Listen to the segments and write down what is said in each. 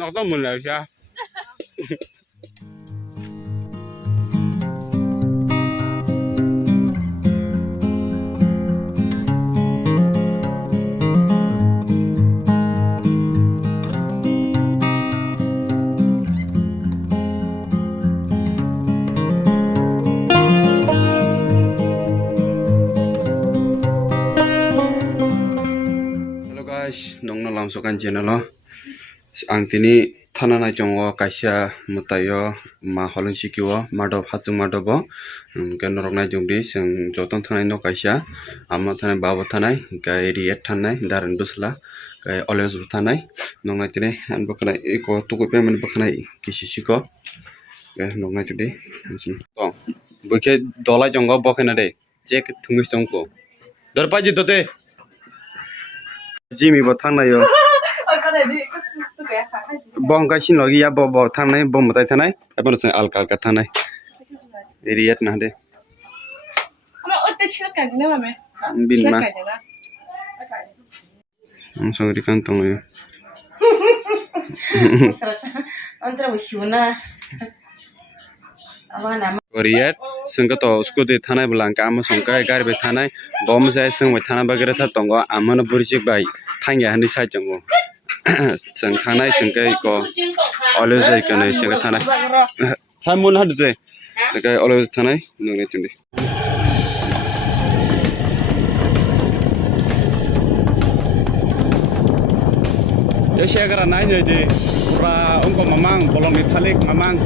nó có mình là sao nong na lam sokan chena lo ang tini thana na chongo kaisa mutayo ma holon sikiwo madop hatsung madobo ken rok na jongdi sing jotong thanai no kaisa amma thanai babo thanai kai riet thanai daran busla kai oles thanai nong na tini an bakana iko tuku pemen bakana kisi siko kai nong na jodi to buke dola jongo bokena de chek thungi chongko dorpaji tote Jimmy bot thang na yo. Bong ka sin logi ya bo thang nai bom mutai thanai abon sang alkal ka thanai. Riet na de. Ama otte shil ka ne mame. Bin ma. Ang ri kan tong yo. Antra wishuna. Awana Riet sengka to usko de thanai bulang ka am song ka gar be thanai bom sai seng we thana bagere tha tongo amana burjik bai thangya hani sai jongo seng thanai seng kai ko always ai kanai seng thanai ha mun ha de seng kai always thanai no ne tundi ya shagara nai ne de pra ongko mamang bolong ni thalik mamang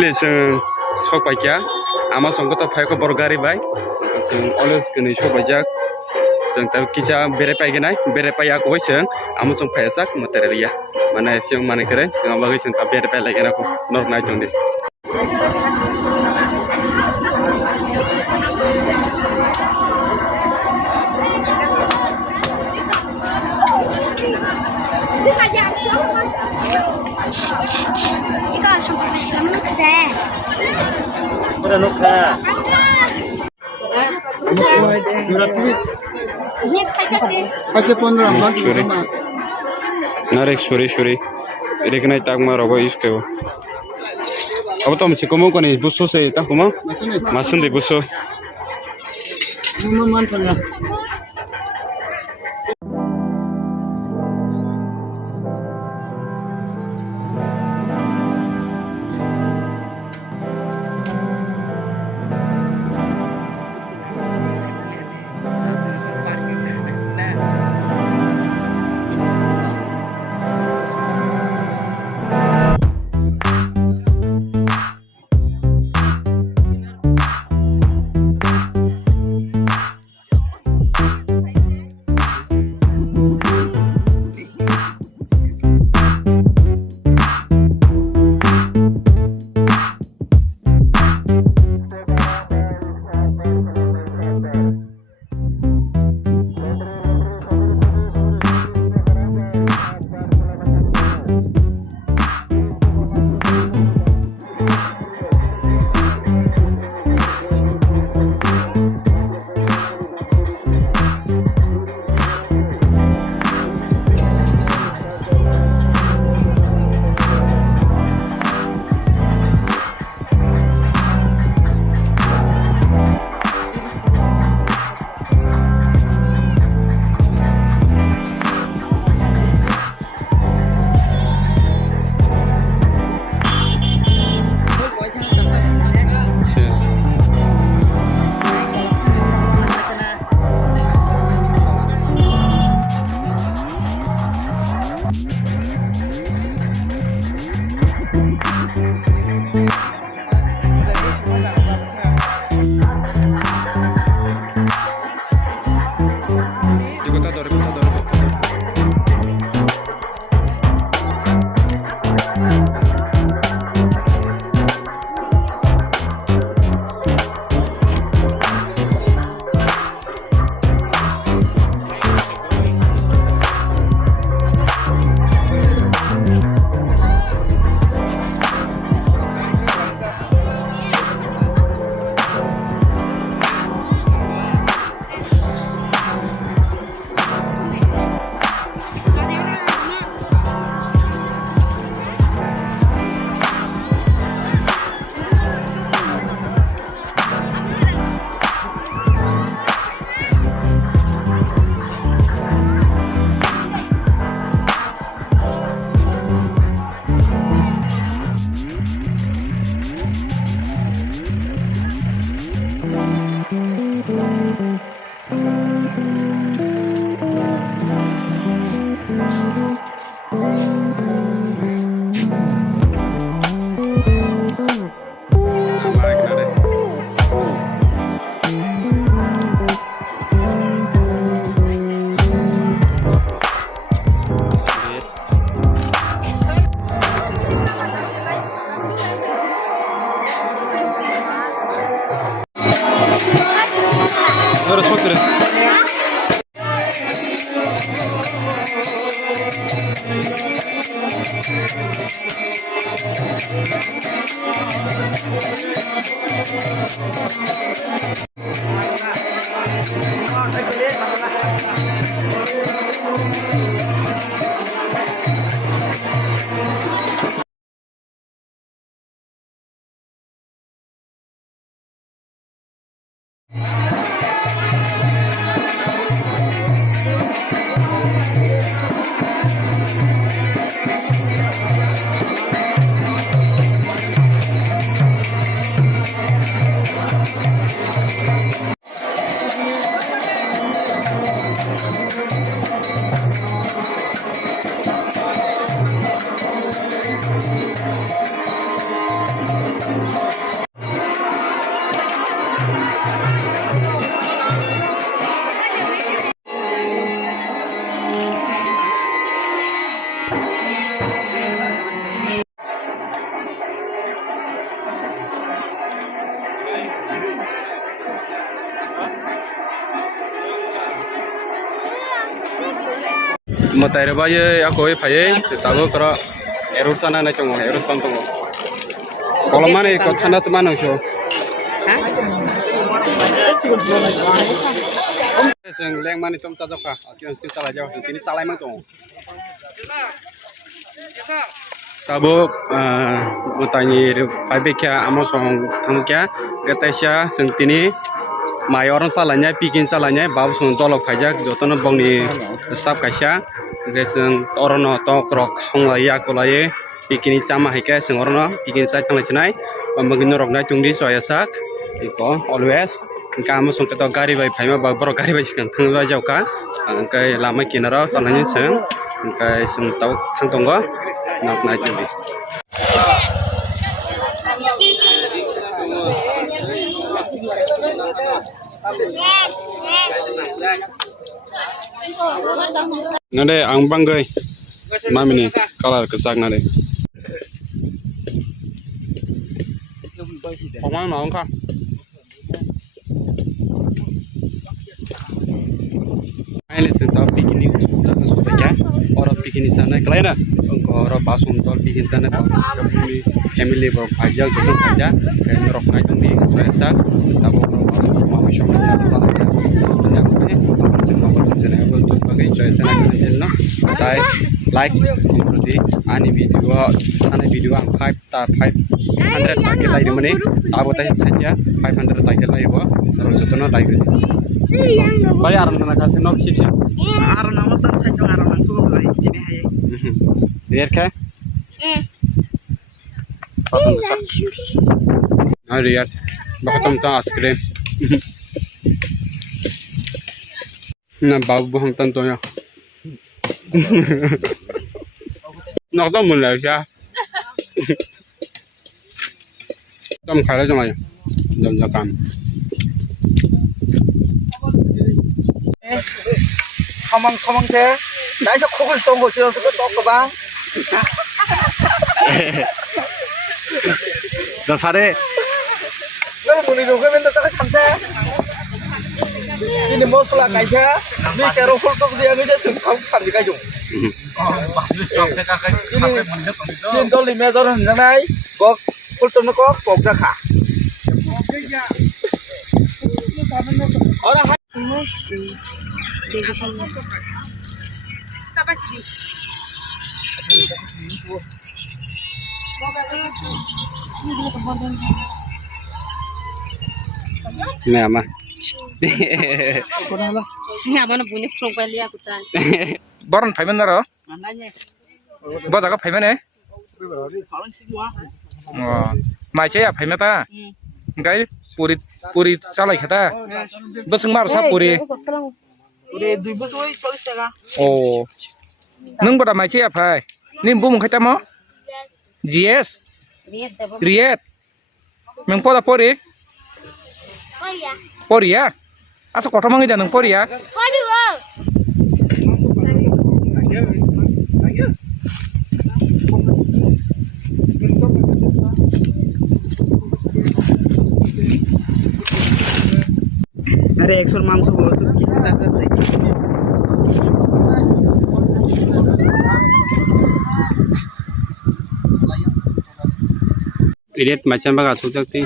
Leseng sok baca, ama songko to phay ko borgari bai, seng always kene sok baca, seng tahu kisah bere pai kenai, bere pai aku seng, ama song phay sak materia, mana seng mana keren, seng ama seng ka bere pai lagi aku, nor na jongde. Udah nuka. Aja pondok apa? Sorry. Narek sorry. Rekenai tak maro go iskeo. Apa to mesti komo koni buso se tak komo? Masun de buso. Mama tengah. Terus foto deh. Matai reba ye aku paye tahu kalau error sana na cungo error pang cungo. Kalau mana ikut tanda semana sih? Seng leng mana tom caca kah? Asyik asyik salah jauh sih. Ini salah emang cungo. Tabu bertanya pabe kya amosong kamu kya katanya sentini mayoran salahnya bikin salahnya babu sun tolok pajak jotono bongni staff kasya geseng orono to krok songlai akolai bikin cama hike seng orono bikin saya tangla cenai pembagin rokna cungdi soya sak iko always kamu sung keto gari bai paima bagbro gari bai sikang tangla jauka angkai lama kinara salahnya seng angkai sung tau tang tonggo nak naik cungdi. Nade ang banggai, mami ni kalar kesak nade. Omang mau kah? Ini sudah bikin ini sudah ya. Orang bikin di sana, kalian orang pasung tol bikin sana, family bawa pajak, jodoh pajak, kayak ngerok naik ni, saya sak, sudah mau show aja sana, sana punya, semua orang sana untuk pakai enjoy sana channel, tai like, berarti, ani video ang 500 like like di mana, tahu tadi saja 500 like like apa, terus jodohnya like. Bayar mana kasih nok sih? Aron nama tak saya cuma aron langsung lah ini aja. Lihat kah? Potong besar. Nah lihat, bakal tentang es krim. Nah bau buang tentunya. Nak tahu mulai ya? Tom kaya cuma ya, jam jam. Khomang thế nãy cho khô cái sông của trường tôi có của ba Dah sare. cái bùn đi dùng cái bên tôi có chăm xe ini mau solat kaca ini karo full tuh dia nggak sih không gì cái dùng ini tôi lima orang yang này có full tuh nó có bọc ra khả orang Nah mah. Nggak mana punya profil aku tahu. Baron phải bên đó rồi, bao giờ có phải bên này? Mai chế à phải bên ta, cái puri sao lại ta? Bớt sưng mar sao puri? udah 2 bus woi 40 টাকা Oh, nung bada mai che apai nim bum khai tamo GS Riet meng poda pori ya asa kota mangi janang pori ya अरे 100 माणसं बसून किती जातात आहे Idiot macam baga sojak ti.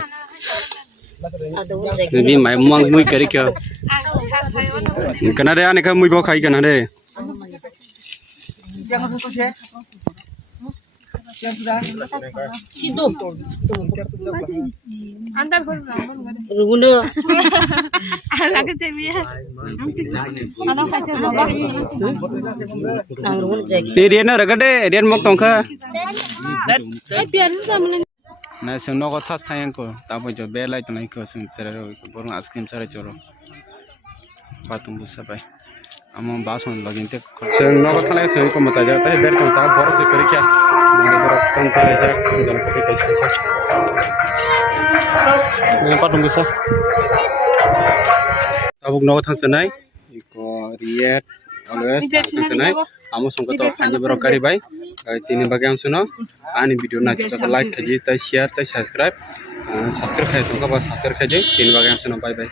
Lebih mai muang mui kari kyo. Kana de ane ka mui bo khai kana de. Idiot na raga de, idiot mok tong kha. Na sing no কথা থাইং ko তারপর jo be lai tanai ko sing sere ro ko borong ice cream sare choro batung bu sabai amon bason login te sing no কথা lai sing ko mata ja tai ber tong ta bor se kari kya bor tong ta ja dan ko kai sa ne patung bu sa tabuk no thang sanai ko riet always thang sanai amo song ko to khanje borok kari bai tini bagi am suno ani video na chaka like khaji tai share tai subscribe khai to ka ba subscribe khaji tini bagi am suno bye bye